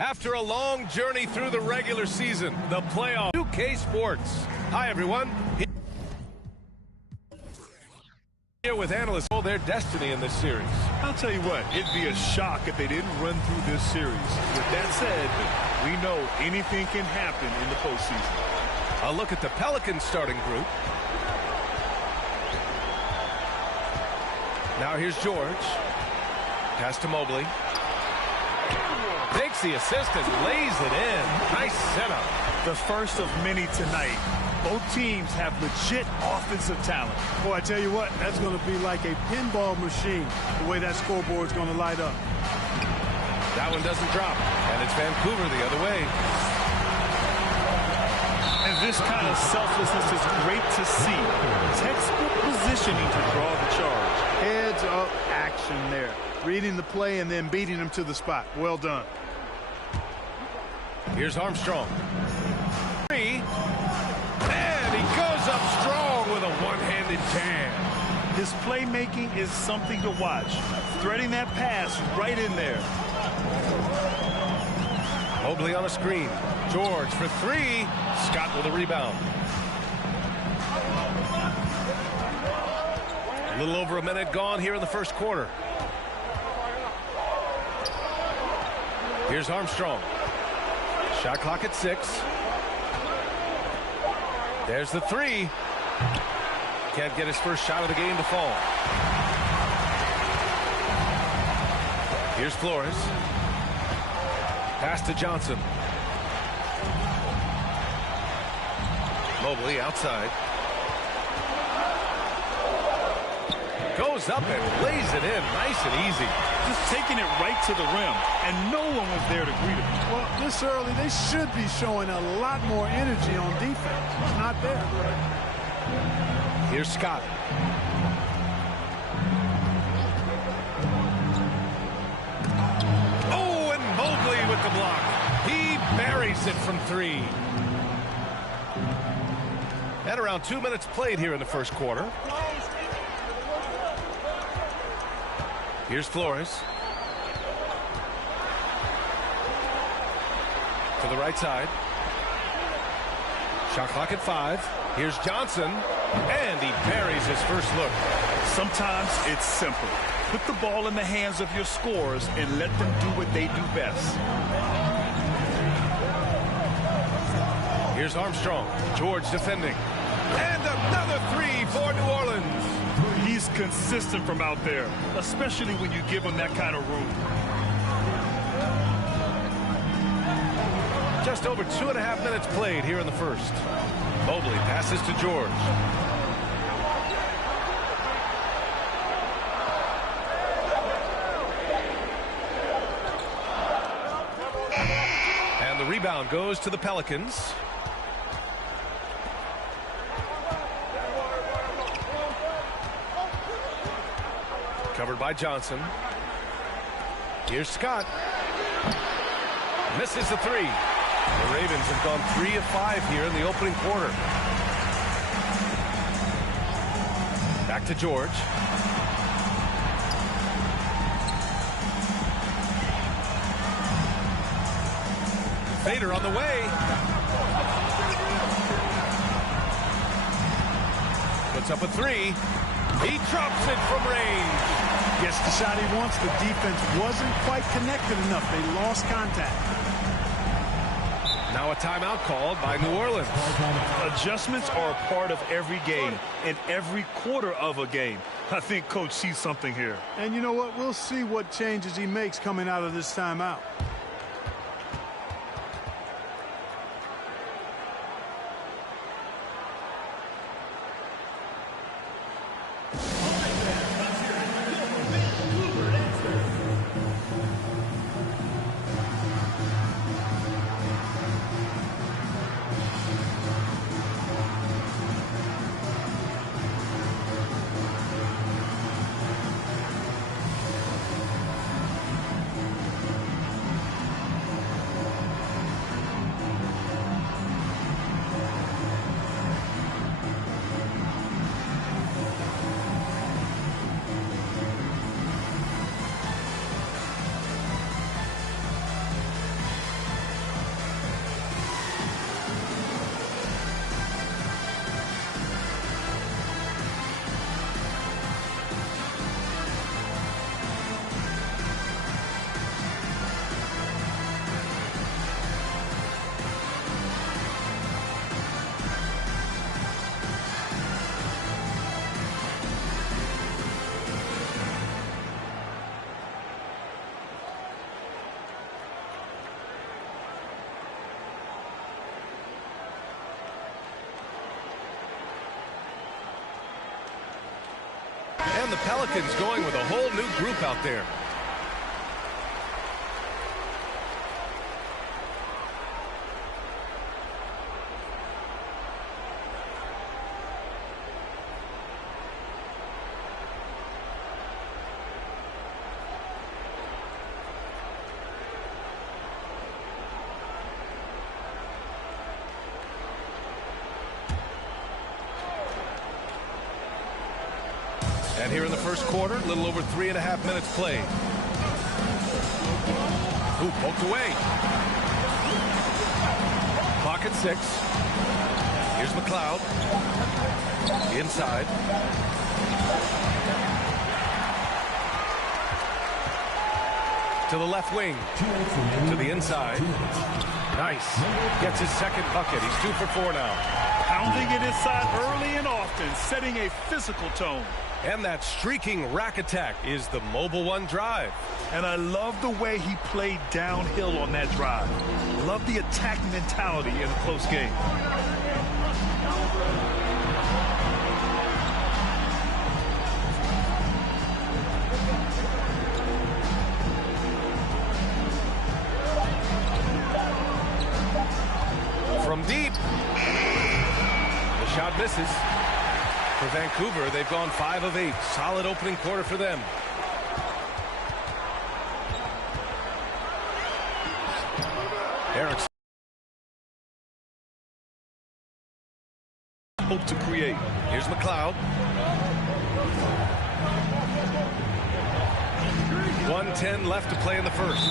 After a long journey through the regular season, the playoff, UK Sports. Hi, everyone. Here with analysts all their destiny in this series. I'll tell you what, it'd be a shock if they didn't run through this series. With that said, we know anything can happen in the postseason. A look at the Pelicans starting group. Now here's George. Pass to Mobley. Takes the assist and lays it in. Nice setup. The first of many tonight. Both teams have legit offensive talent. Boy, I tell you what, that's going to be like a pinball machine, the way that scoreboard's going to light up. That one doesn't drop, and it's Vancouver the other way. And this kind of selflessness is great to see. Textbook positioning to draw the charge. Heads up action there. Reading the play and then beating him to the spot. Well done. Here's Armstrong. Three. And he goes up strong with a one-handed jam. His playmaking is something to watch. Threading that pass right in there. Mobley on a screen. George for three. Scott with a rebound. A little over a minute gone here in the first quarter. Here's Armstrong. Shot clock at 6. There's the three. Can't get his first shot of the game to fall. Here's Flores. Pass to Johnson. Mobley outside. Goes up and lays it in nice and easy. Just taking it right to the rim, and no one was there to greet him. Well, this early, they should be showing a lot more energy on defense. It's not there. Here's Scott. Oh, and Mobley with the block. He buries it from three. At around 2 minutes played here in the first quarter. Here's Flores. To the right side. Shot clock at 5. Here's Johnson. And he buries his first look. Sometimes it's simple. Put the ball in the hands of your scorers and let them do what they do best. Here's Armstrong. George defending. And another three for New Orleans. He's consistent from out there, especially when you give him that kind of room. Just over 2.5 minutes played here in the first. Mobley passes to George. And the rebound goes to the Pelicans. Covered by Johnson. Here's Scott. Misses the three. The Ravens have gone 3 of 5 here in the opening quarter. Back to George. Fader on the way. Puts up a three. He drops it from range. Gets the shot he wants. The defense wasn't quite connected enough. They lost contact. Now a timeout called by New Orleans. Adjustments are a part of every game and every quarter of a game. I think Coach sees something here. And you know what? We'll see what changes he makes coming out of this timeout. And the Pelicans going with a whole new group out there. And here in the first quarter, a little over 3.5 minutes played. Ooh, poked away. Clock at 6. Here's McLeod. Inside. To the left wing. To the inside. Nice. Gets his second bucket. He's 2 for 4 now. Pounding it inside early and often, setting a physical tone. And that streaking rack attack is the Mobile One drive. And I love the way he played downhill on that drive. Love the attack mentality in a close game. From deep. The shot misses. For Vancouver, they've gone 5 of 8. Solid opening quarter for them. Erickson. Hope to create. Here's McLeod. 1:10 left to play in the first.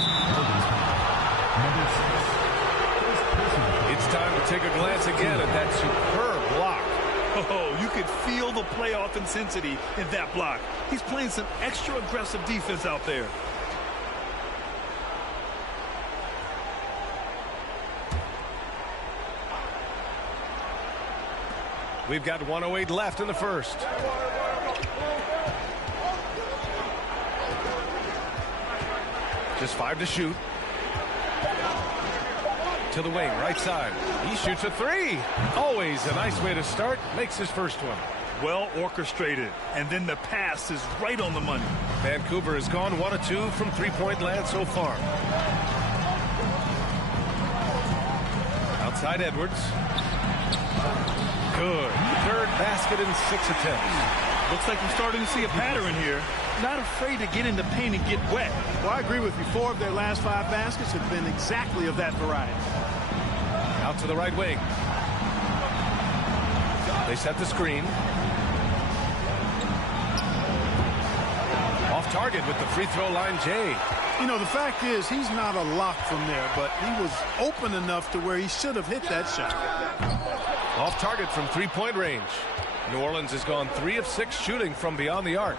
It's time to take a glance again at that superb block. Oh, you could feel the playoff intensity in that block. He's playing some extra aggressive defense out there. We've got 1:08 left in the first. Just 5 to shoot. To the wing, right side. He shoots a 3. Always a nice way to start. Makes his first one. Well orchestrated. And then the pass is right on the money. Vancouver has gone 1 of 2 from three-point land so far. Outside Edwards. Good. Third basket in 6 attempts. Looks like we're starting to see a pattern here. Not afraid to get in the paint and get wet. Well, I agree with you. 4 of their last 5 baskets have been exactly of that variety. Out to the right wing. They set the screen. Off target with the free throw line, Jay. You know, the fact is he's not a lock from there, but he was open enough to where he should have hit that shot. Off target from three-point range. New Orleans has gone 3 of 6 shooting from beyond the arc.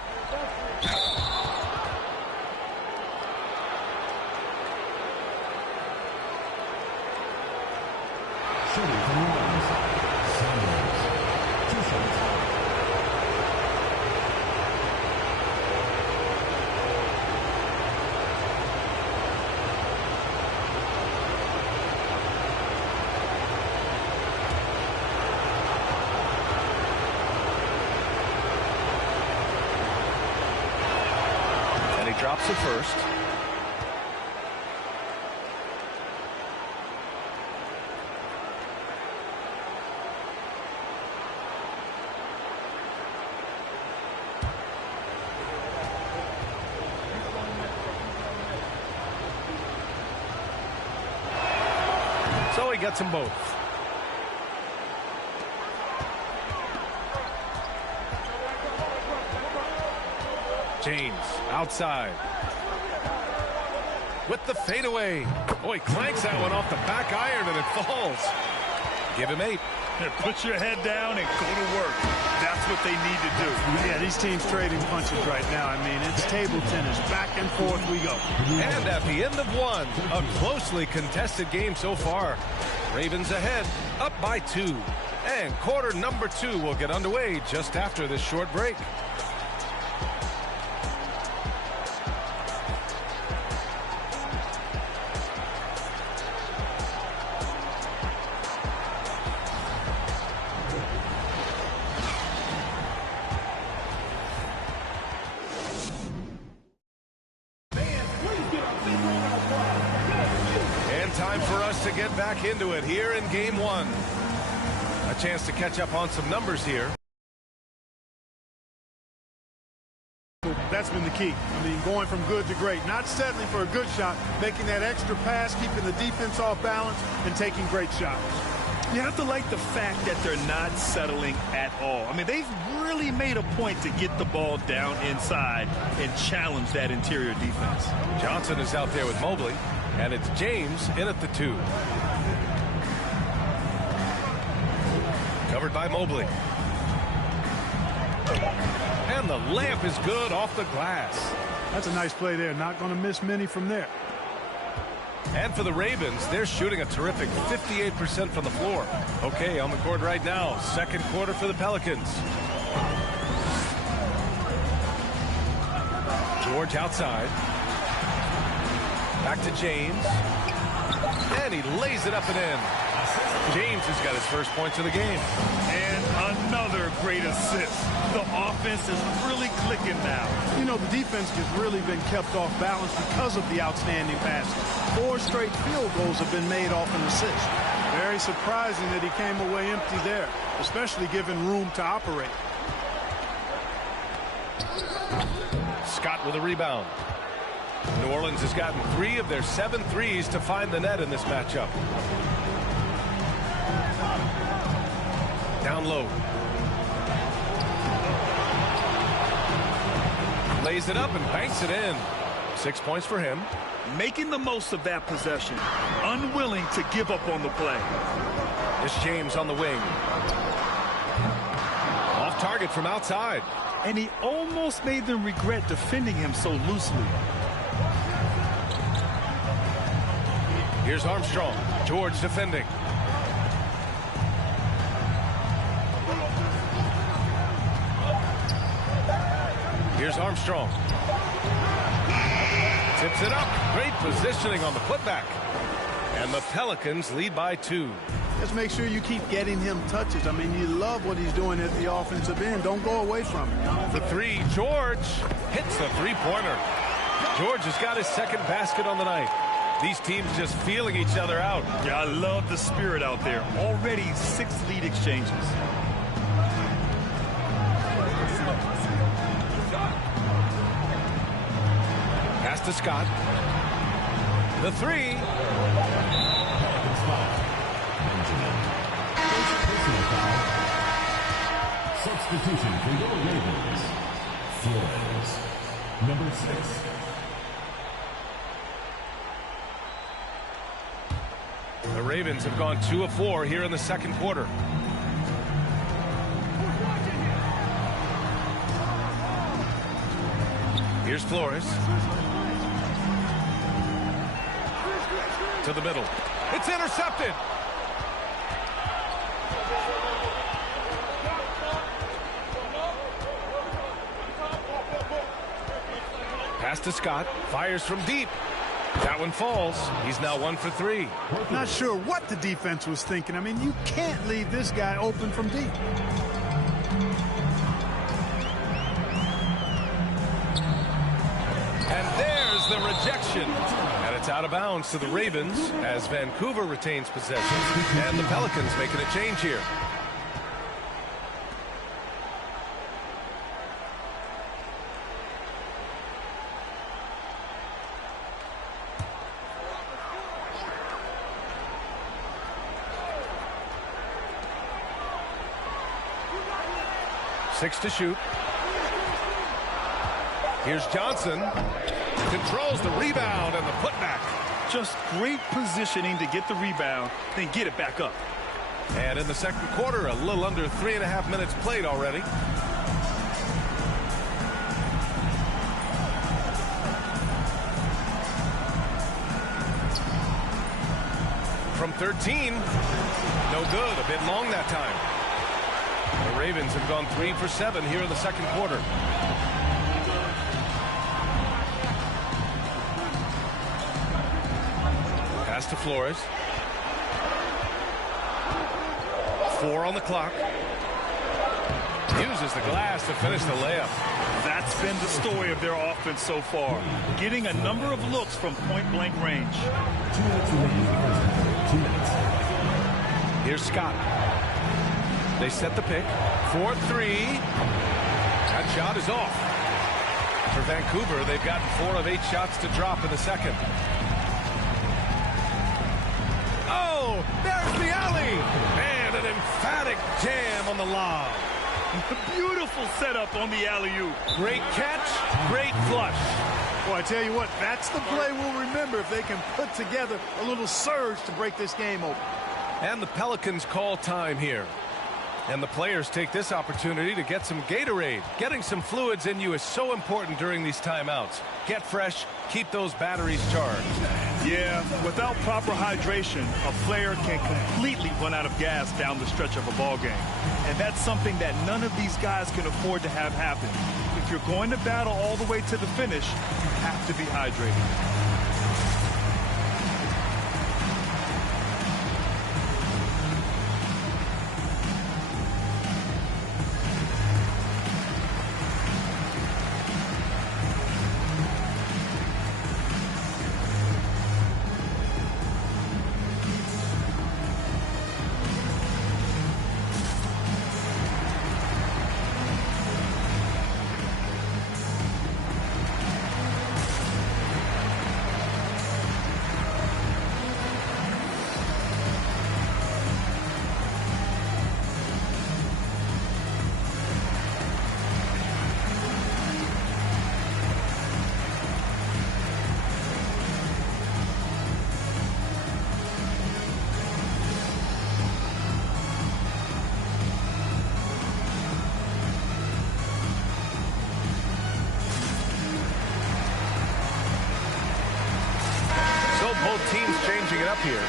And he drops it first. So he gets them both. James outside. With the fadeaway. Oh, he clanks that one off the back iron and it falls. Give him 8. Here, put your head down and go to work. That's what they need to do. Yeah, these teams trading punches right now. I mean, it's table tennis. Back and forth we go. And at the end of one, a closely contested game so far. Ravens ahead, up by 2. And quarter number 2 will get underway just after this short break. time for us to get back into it here in game one. A chance to catch up on some numbers here. That's been the key. I mean, going from good to great, not settling for a good shot, making that extra pass, keeping the defense off balance, and taking great shots. You have to like the fact that they're not settling at all. I mean, they've really made a point to get the ball down inside and challenge that interior defense. Johnson is out there with Mobley, and it's James in at the 2. Covered by Mobley. And the layup is good off the glass. That's a nice play there. Not going to miss many from there. And for the Ravens, they're shooting a terrific 58% from the floor. Okay, on the court right now, second quarter for the Pelicans. George outside. Back to James. And he lays it up and in. James has got his first points of the game. And another great assist. The offense is really clicking now. You know, the defense has really been kept off balance because of the outstanding passes. 4 straight field goals have been made off an assist. Very surprising that he came away empty there, especially given room to operate. Scott with a rebound. New Orleans has gotten 3 of their 7 threes to find the net in this matchup. Down low. Lays it up and banks it in. 6 points for him. Making the most of that possession. Unwilling to give up on the play. It's James on the wing. Off target from outside. And he almost made them regret defending him so loosely. Here's Armstrong. George defending. Here's Armstrong. Tips it up. Great positioning on the putback. And the Pelicans lead by 2. Just make sure you keep getting him touches. I mean, you love what he's doing at the offensive end. Don't go away from it. The 3, George hits the 3-pointer. George has got his second basket on the night. These teams just feeling each other out. Yeah, I love the spirit out there. Already 6 lead exchanges. Pass to Scott. The 3. Substitution for your Ravens. Flores, number 6. The Ravens have gone 2 of 4 here in the second quarter. Here's Flores. To the middle. It's intercepted. Pass to Scott. Fires from deep. That one falls. He's now 1 for 3. Not sure what the defense was thinking. I mean, you can't leave this guy open from deep. And there's the rejection. And it's out of bounds to the Ravens as Vancouver retains possession. And the Pelicans making a change here. Six to shoot. Here's Johnson. Controls the rebound and the putback. Just great positioning to get the rebound, then get it back up. And in the second quarter, a little under 3.5 minutes played already. From 13. No good. A bit long that time. The Ravens have gone 3 for 7 here in the second quarter. Pass to Flores. 4 on the clock. Uses the glass to finish the layup. That's been the story of their offense so far. Getting a number of looks from point-blank range. 2 minutes remaining in the first half. 2 minutes. Here's Scott. They set the pick. 4-3. That shot is off. For Vancouver, they've gotten 4 of 8 shots to drop in the second. Oh, there's the alley. And an emphatic jam on the lob. Beautiful setup on the alley-oop. Great catch, great flush. Well, I tell you what, that's the play we'll remember if they can put together a little surge to break this game open. And the Pelicans call time here. And the players take this opportunity to get some Gatorade. Getting some fluids in you is so important during these timeouts. Get fresh, keep those batteries charged. Yeah, without proper hydration, a player can completely run out of gas down the stretch of a ball game. And that's something that none of these guys can afford to have happen. If you're going to battle all the way to the finish, you have to be hydrated. Both teams changing it up here.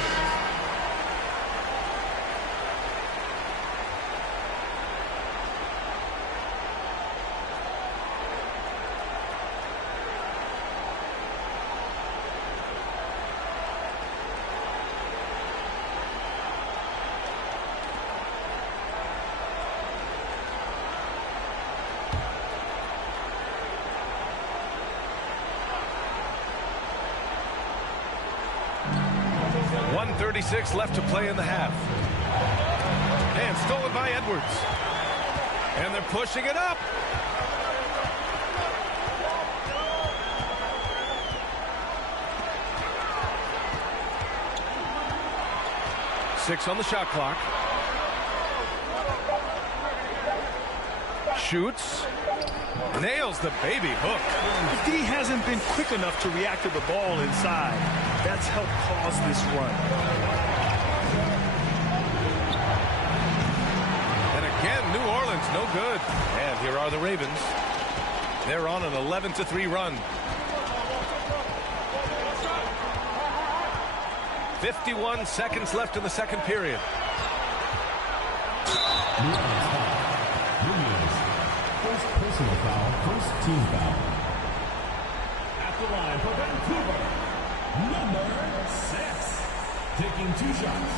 .36 left to play in the half. And stolen by Edwards. And they're pushing it up. Six on the shot clock. Shoots. Nails the baby hook. The D hasn't been quick enough to react to the ball inside. That's helped cause this run. And again, New Orleans no good. And here are the Ravens. They're on an 11-3 run. 51 seconds left in the second period. First personal foul, first team foul. At the line for Vancouver, number 6. Taking 2 shots.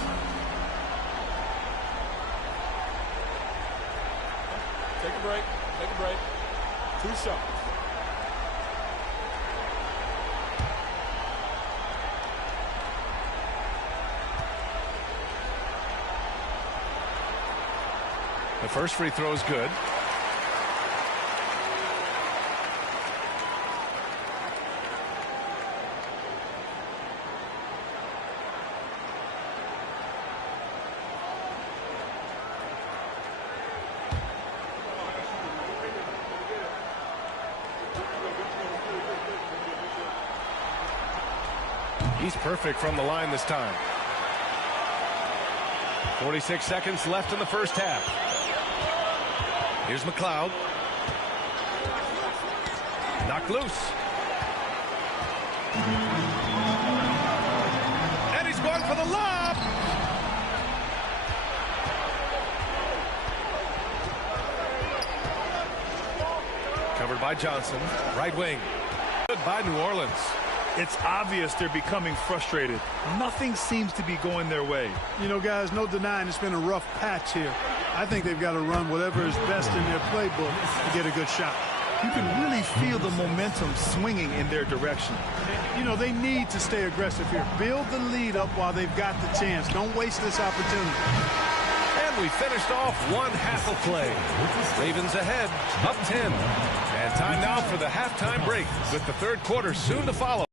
Take a break. Take a break. 2 shots. The first free throw is good. He's perfect from the line this time. 46 seconds left in the first half. Here's McLeod. Knocked loose. And he's going for the lob. Covered by Johnson. Right wing. Good by New Orleans. It's obvious they're becoming frustrated. Nothing seems to be going their way. You know, guys, no denying it's been a rough patch here. I think they've got to run whatever is best in their playbook to get a good shot. You can really feel the momentum swinging in their direction. You know, they need to stay aggressive here. Build the lead up while they've got the chance. Don't waste this opportunity. And we finished off one half of play. Ravens ahead, up 10. And time now for the halftime break, with the third quarter soon to follow.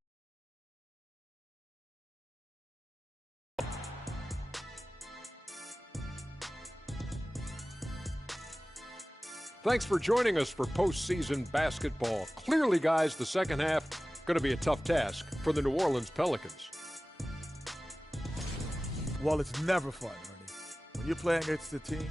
Thanks for joining us for postseason basketball. Clearly, guys, the second half going to be a tough task for the New Orleans Pelicans. Well, it's never fun, Ernie. When you're playing against a team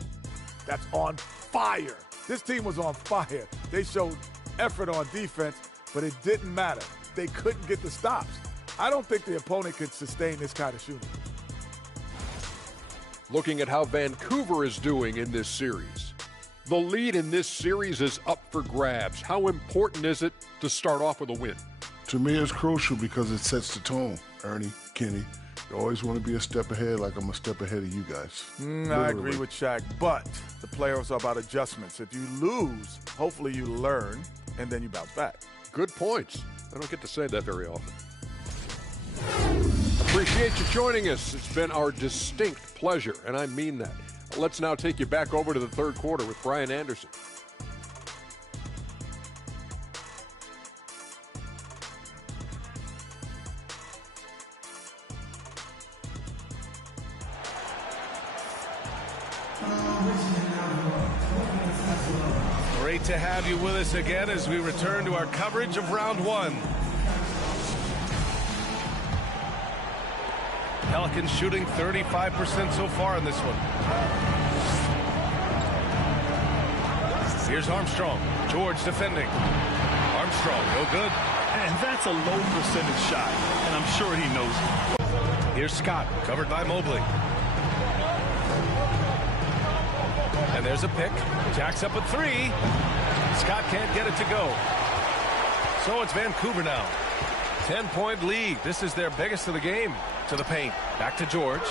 that's on fire. This team was on fire. They showed effort on defense, but it didn't matter. They couldn't get the stops. I don't think the opponent could sustain this kind of shooting. Looking at how Vancouver is doing in this series. The lead in this series is up for grabs. How important is it to start off with a win? To me, it's crucial because it sets the tone, Ernie, Kenny. You always want to be a step ahead, like I'm a step ahead of you guys. I agree with Shaq, but the playoffs are about adjustments. If you lose, hopefully you learn, and then you bounce back. Good points. I don't get to say that very often. Appreciate you joining us. It's been our distinct pleasure, and I mean that. Let's now take you back over to the third quarter with Brian Anderson. Great to have you with us again as we return to our coverage of round one. Pelicans shooting 35% so far in this one. Here's Armstrong. George defending. Armstrong, no good. And that's a low percentage shot, and I'm sure he knows it. Here's Scott, covered by Mobley. And there's a pick. Jacks up a three. Scott can't get it to go. So it's Vancouver now. 10-point lead. This is their biggest of the game. To the paint. Back to George.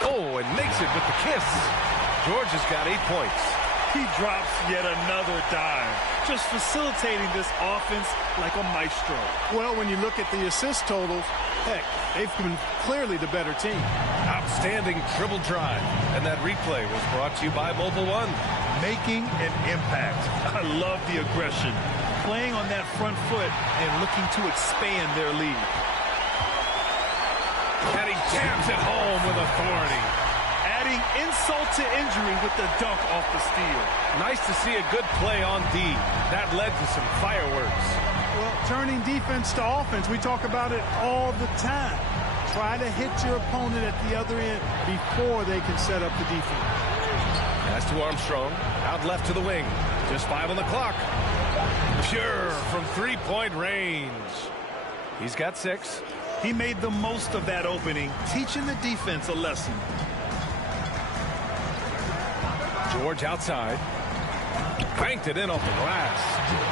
Oh, and makes it with the kiss. George has got 8 points. He drops yet another dime, just facilitating this offense like a maestro. Well, when you look at the assist totals, heck, they've been clearly the better team. Outstanding dribble drive. And that replay was brought to you by Mobile One. Making an impact. I love the aggression. Playing on that front foot and looking to expand their lead. And he jams it home with authority. Adding insult to injury with the dunk off the steal. Nice to see a good play on D. That led to some fireworks. Well, turning defense to offense, we talk about it all the time. Try to hit your opponent at the other end before they can set up the defense. Pass to Armstrong. Out left to the wing. Just 5 on the clock. Pure from three-point range. He's got 6. He made the most of that opening, teaching the defense a lesson. George outside. Banked it in off the glass.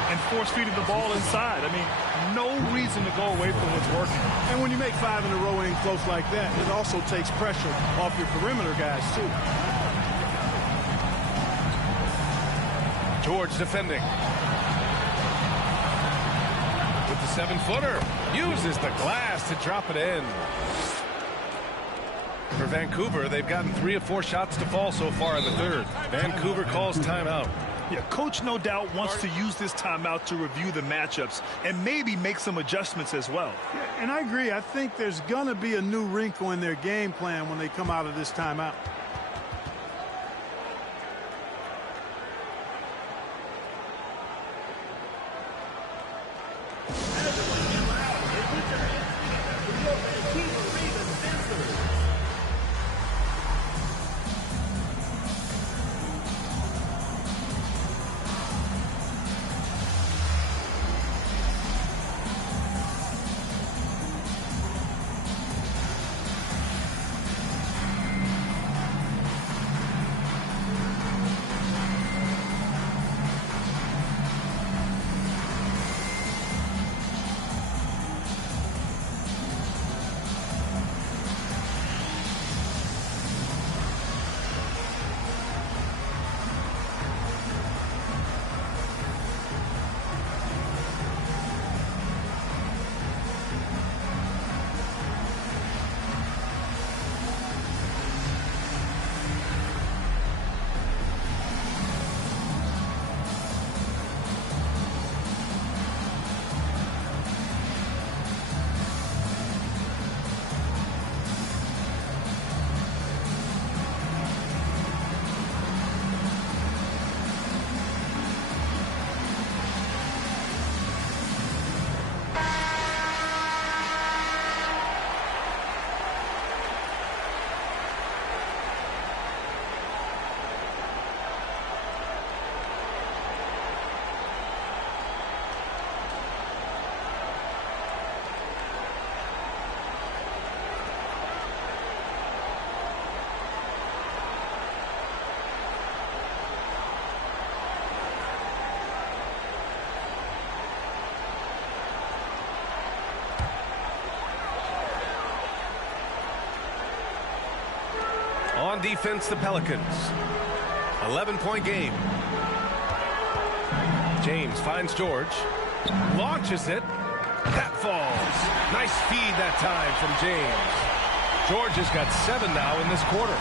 And force-feeding the ball inside. I mean, no reason to go away from what's working. And when you make 5 in a row in close like that, it also takes pressure off your perimeter guys, too. George defending. With the 7-footer. Uses the glass to drop it in. For Vancouver, they've gotten 3 of 4 shots to fall so far in the third. Vancouver calls timeout. Yeah, coach no doubt wants to use this timeout to review the matchups and maybe make some adjustments as well. Yeah, and I agree. I think there's going to be a new wrinkle in their game plan when they come out of this timeout. On defense, the Pelicans. 11-point game. James finds George. Launches it. That falls. Nice feed that time from James. George has got 7 now in this quarter.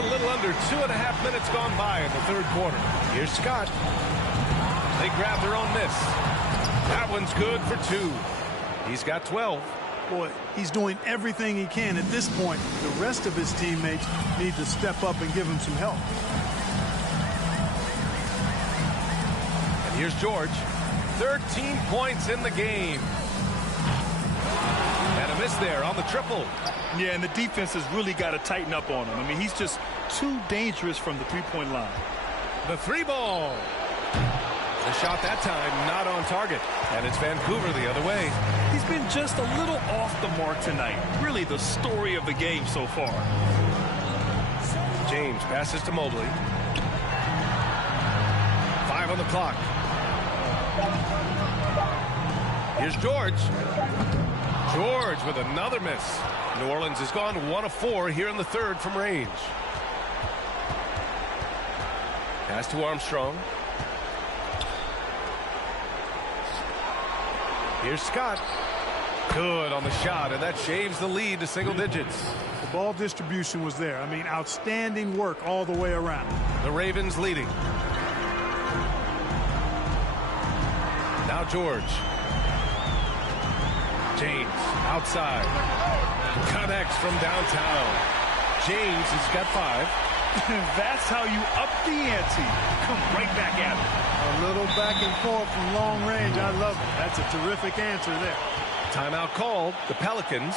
A little under 2.5 minutes gone by in the third quarter. Here's Scott. They grab their own miss. That one's good for 2. He's got 12. Boy, he's doing everything he can at this point. The rest of his teammates need to step up and give him some help. And here's George. 13 points in the game. And a miss there on the triple. Yeah, and the defense has really got to tighten up on him. I mean, he's just too dangerous from the three-point line. The 3 ball. The shot that time not on target. And it's Vancouver the other way. He's been just a little off the mark tonight. Really the story of the game so far. James passes to Mobley. 5 on the clock. Here's George. George with another miss. New Orleans has gone 1 of 4 here in the third from range. Pass to Armstrong. Here's Scott. Good on the shot, and that shaves the lead to single digits. The ball distribution was there. I mean, outstanding work all the way around. The Ravens leading. Now George. James outside. Connects from downtown. James has got 5. That's how you up the ante. Come right back at it. A little back and forth from long range. I love it. That's a terrific answer there. Timeout called. The Pelicans.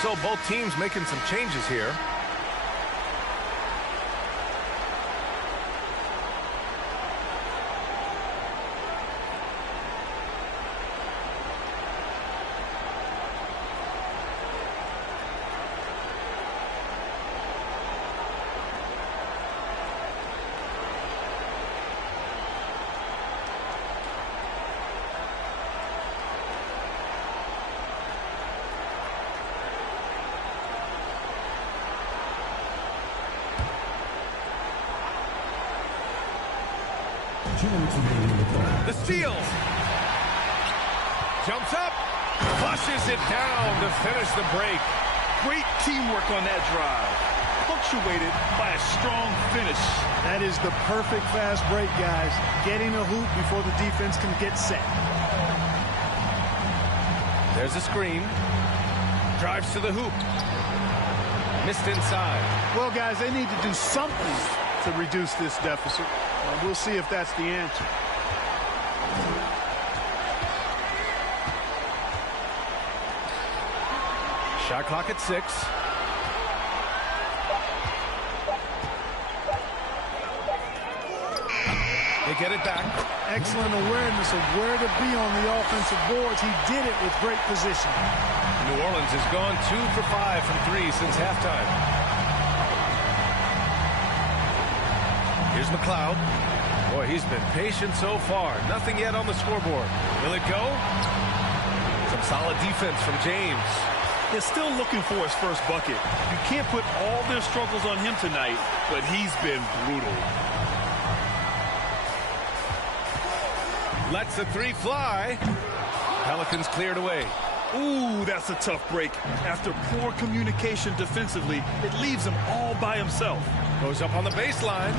So both teams making some changes here. The steal. Jumps up. Flushes it down to finish the break. Great teamwork on that drive. Punctuated by a strong finish. That is the perfect fast break, guys. Getting a hoop before the defense can get set. There's a screen. Drives to the hoop. Missed inside. Well, guys, they need to do something to reduce this deficit. We'll see if that's the answer. Shot clock at 6. They get it back. Excellent awareness of where to be on the offensive boards. He did it with great position. New Orleans has gone 2 for 5 from 3 since halftime. Here's McLeod. Boy, he's been patient so far. Nothing yet on the scoreboard. Will it go? Some solid defense from James. They're still looking for his first bucket. You can't put all their struggles on him tonight, but he's been brutal. Lets the three fly. Pelicans cleared away. Ooh, that's a tough break. After poor communication defensively, it leaves him all by himself. Goes up on the baseline.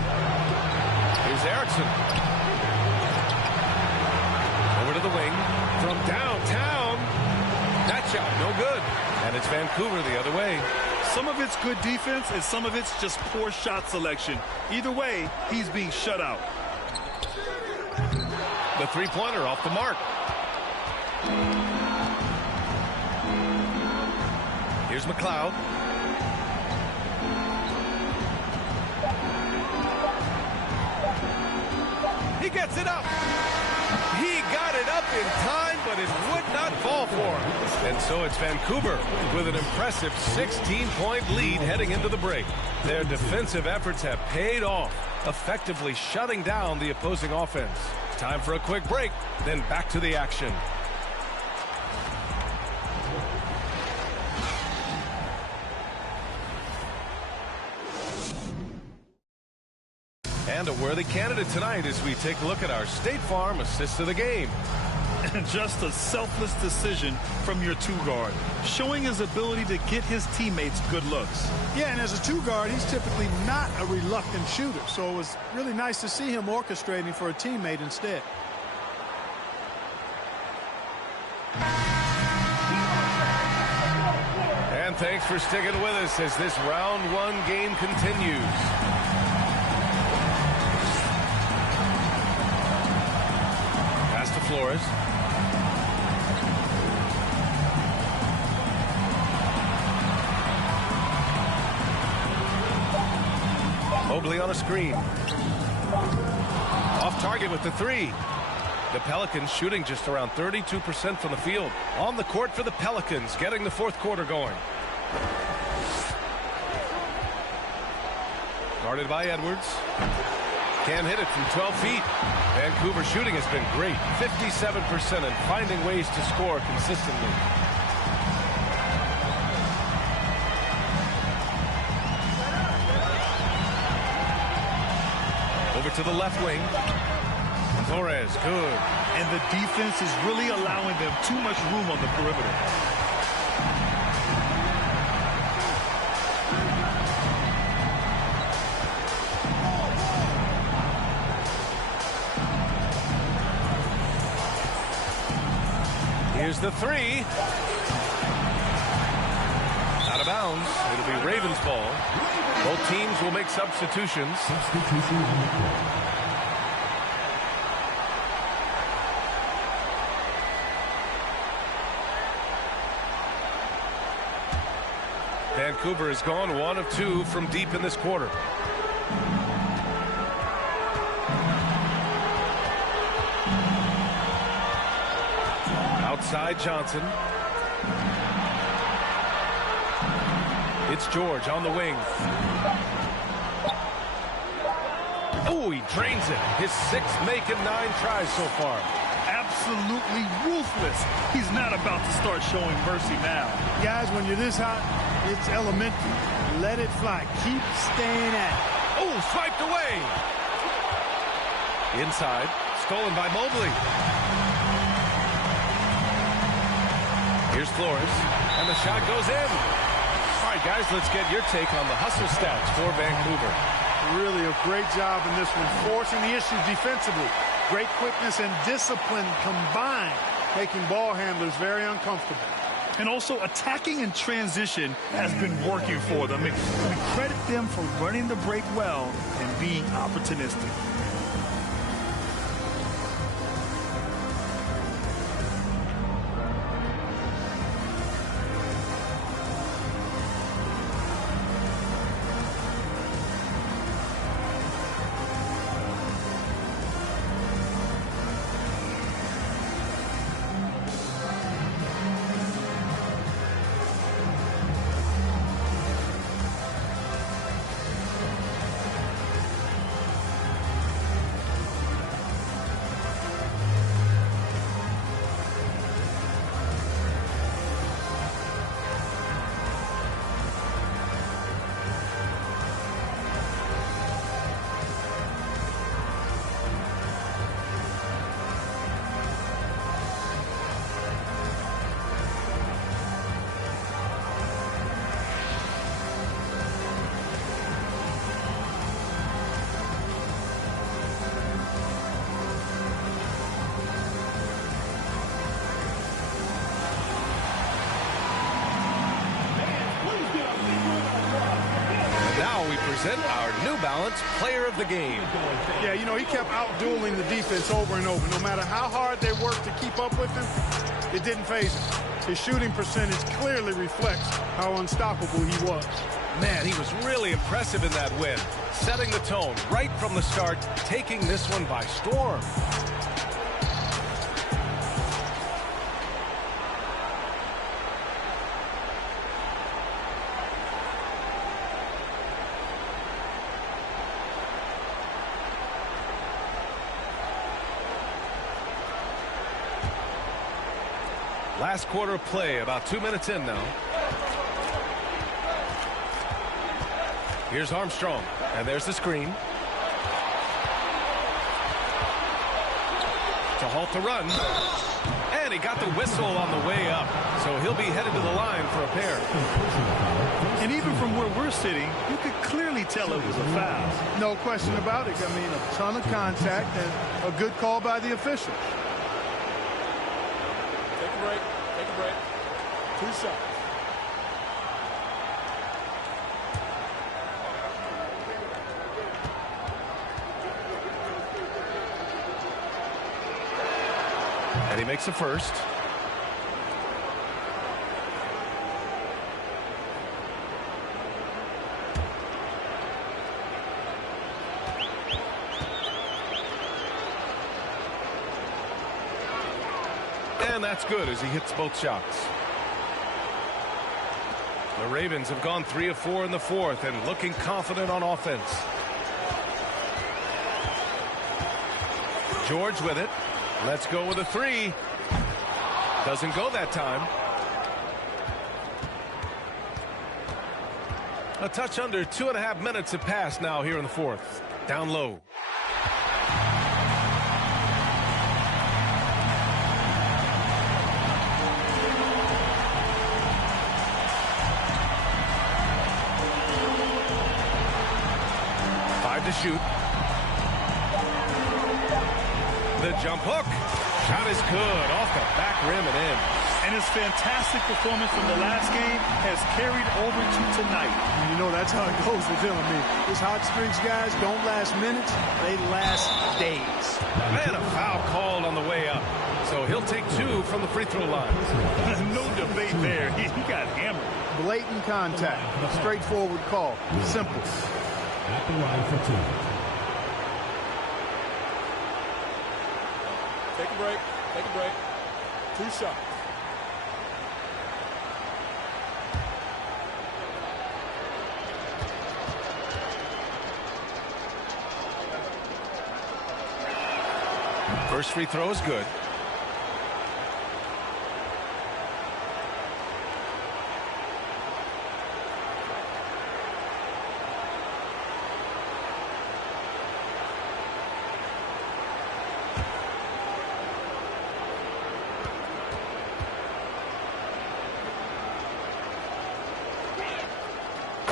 Here's Erickson. Over to the wing. From downtown. That shot, no good. And it's Vancouver the other way. Some of it's good defense, and some of it's just poor shot selection. Either way, he's being shut out. The three-pointer off the mark. Here's McLeod. He gets it up. He got it up in time, but it would not fall for him. And so it's Vancouver with an impressive 16-point lead heading into the break. Their defensive efforts have paid off, effectively shutting down the opposing offense. Time for a quick break, then back to the action. And a worthy candidate tonight as we take a look at our State Farm assist of the game. And just a selfless decision from your two-guard, showing his ability to get his teammates good looks. Yeah, and as a two-guard, he's typically not a reluctant shooter, so it was really nice to see him orchestrating for a teammate instead. And thanks for sticking with us as this round one game continues. Pass to Flores. Mobley on a screen. Off target with the three. The Pelicans shooting just around 32% from the field. On the court for the Pelicans, getting the fourth quarter going. Guarded by Edwards. Can't hit it from 12 feet. Vancouver shooting has been great. 57% and finding ways to score consistently. Over to the left wing. Torres, good. And the defense is really allowing them too much room on the perimeter. Here's the three. Out of bounds. It'll be Ravens ball. Both teams will make substitutions. Vancouver has gone 1 of 2 from deep in this quarter. Outside Johnson. It's George on the wing. Oh, he drains it. His 6th make and 9 tries so far. Absolutely ruthless. He's not about to start showing mercy now. Guys, when you're this hot, it's elementary. Let it fly. Keep staying at it. Oh, swiped away. Inside. Stolen by Mobley. Here's Flores. And the shot goes in. All right, guys, let's get your take on the hustle stats for Vancouver. Really a great job in this one, forcing the issue defensively. Great quickness and discipline combined, making ball handlers very uncomfortable. And also attacking in transition has been working for them. We credit them for running the break well and being opportunistic. present our New Balance Player of the Game. Yeah, you know, he kept out-dueling the defense over and over. No matter how hard they worked to keep up with him, it didn't faze him. His shooting percentage clearly reflects how unstoppable he was. Man, he was really impressive in that win, setting the tone right from the start, taking this one by storm. Last quarter of play, about 2 minutes in now. Here's Armstrong, and there's the screen. To halt the run. And he got the whistle on the way up. So he'll be headed to the line for a pair. And even from where we're sitting, you could clearly tell it was a foul. No question about it. I mean, a ton of contact and a good call by the official. Take a break. Take a break. 2 shots. And he makes a first. And that's good as he hits both shots. The Ravens have gone 3 of 4 in the fourth and looking confident on offense. George with it. Let's go with a 3. Doesn't go that time. A touch under 2.5 minutes have passed now here in the fourth. Down low. To shoot. The jump hook. Shot is good off the back rim and in. And his fantastic performance from the last game has carried over to tonight. You know, that's how it goes with him. I mean, his hot streaks, guys, don't last minutes. They last days. Man, a foul called on the way up. So he'll take 2 from the free throw line. No debate there. He got hammered. Blatant contact. A straightforward call. Simple. At the line for 2. Take a break. Take a break. 2 shots. First free throw is good.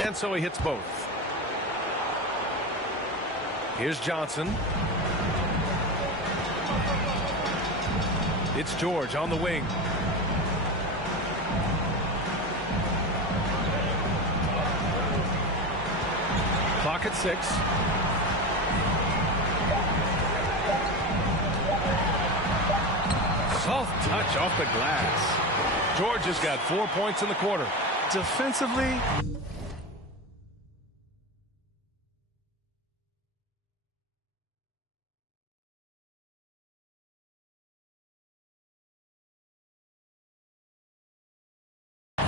And so he hits both. Here's Johnson. It's George on the wing. Clock at 6. Soft touch off the glass. George has got 4 points in the quarter. Defensively,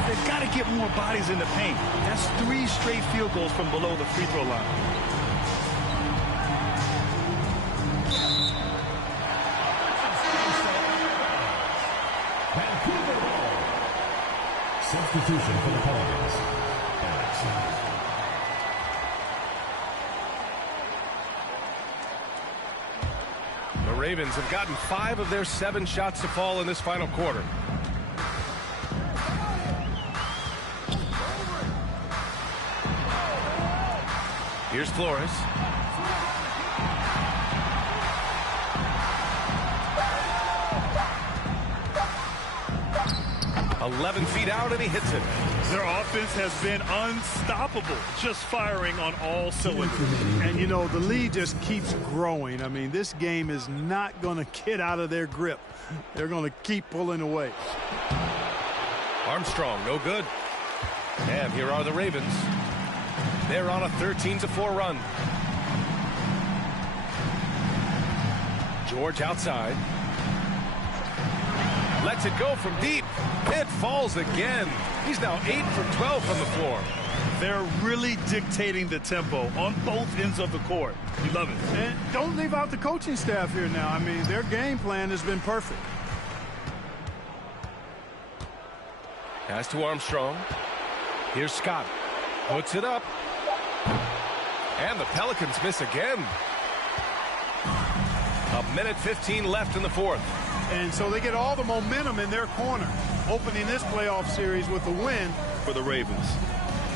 they've got to get more bodies in the paint. That's 3 straight field goals from below the free throw line. Vancouver ball. Substitution for the Pelicans. The Ravens have gotten 5 of their 7 shots to fall in this final quarter. Here's Flores. 11 feet out, and he hits it. Their offense has been unstoppable, just firing on all cylinders. And, you know, the lead just keeps growing. I mean, this game is not going to get out of their grip. They're going to keep pulling away. Armstrong, no good. And here are the Ravens. They're on a 13-4 run. George outside. Lets it go from deep. It falls again. He's now 8 for 12 from the floor. They're really dictating the tempo on both ends of the court. We love it. And don't leave out the coaching staff here now. I mean, their game plan has been perfect. Pass to Armstrong. Here's Scott. Puts it up. And the Pelicans miss again. A minute 15 left in the fourth. And so they get all the momentum in their corner, opening this playoff series with a win for the Ravens.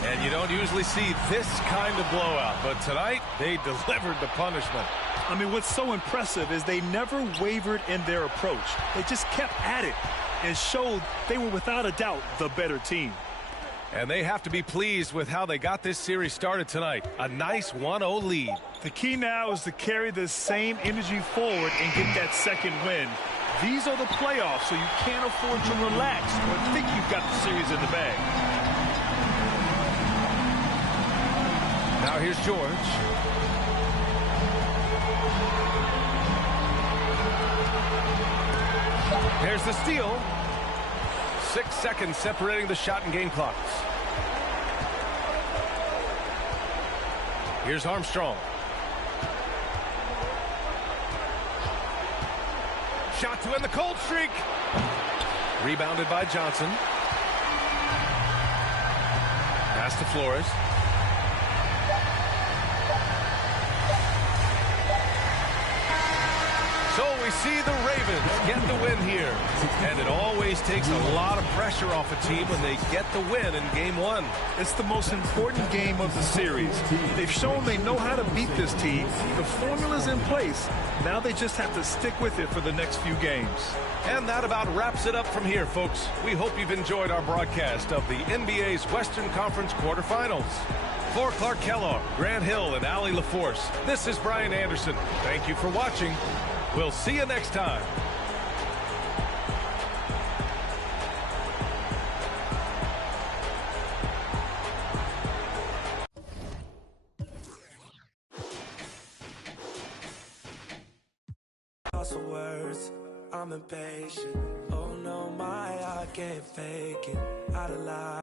And you don't usually see this kind of blowout, but tonight they delivered the punishment. I mean, what's so impressive is they never wavered in their approach. They just kept at it and showed they were without a doubt the better team. And they have to be pleased with how they got this series started tonight. A nice 1-0 lead. The key now is to carry the same energy forward and get that second win. These are the playoffs, so you can't afford to relax or think you've got the series in the bag. Now here's George. There's the steal. 6 seconds separating the shot and game clocks. Here's Armstrong. Shot to end the cold streak. Rebounded by Johnson. Pass to Flores. So we see the Ravens get the win here. And it always takes a lot of pressure off a team when they get the win in game one. It's the most important game of the series. They've shown they know how to beat this team. The formula's in place. Now they just have to stick with it for the next few games. And that about wraps it up from here, folks. We hope you've enjoyed our broadcast of the NBA's Western Conference quarterfinals. For Clark Kellogg, Grant Hill, and Allie LaForce, this is Brian Anderson. Thank you for watching. We'll see you next time. Words, I'm impatient. Oh no, I can't fake it. Out of line.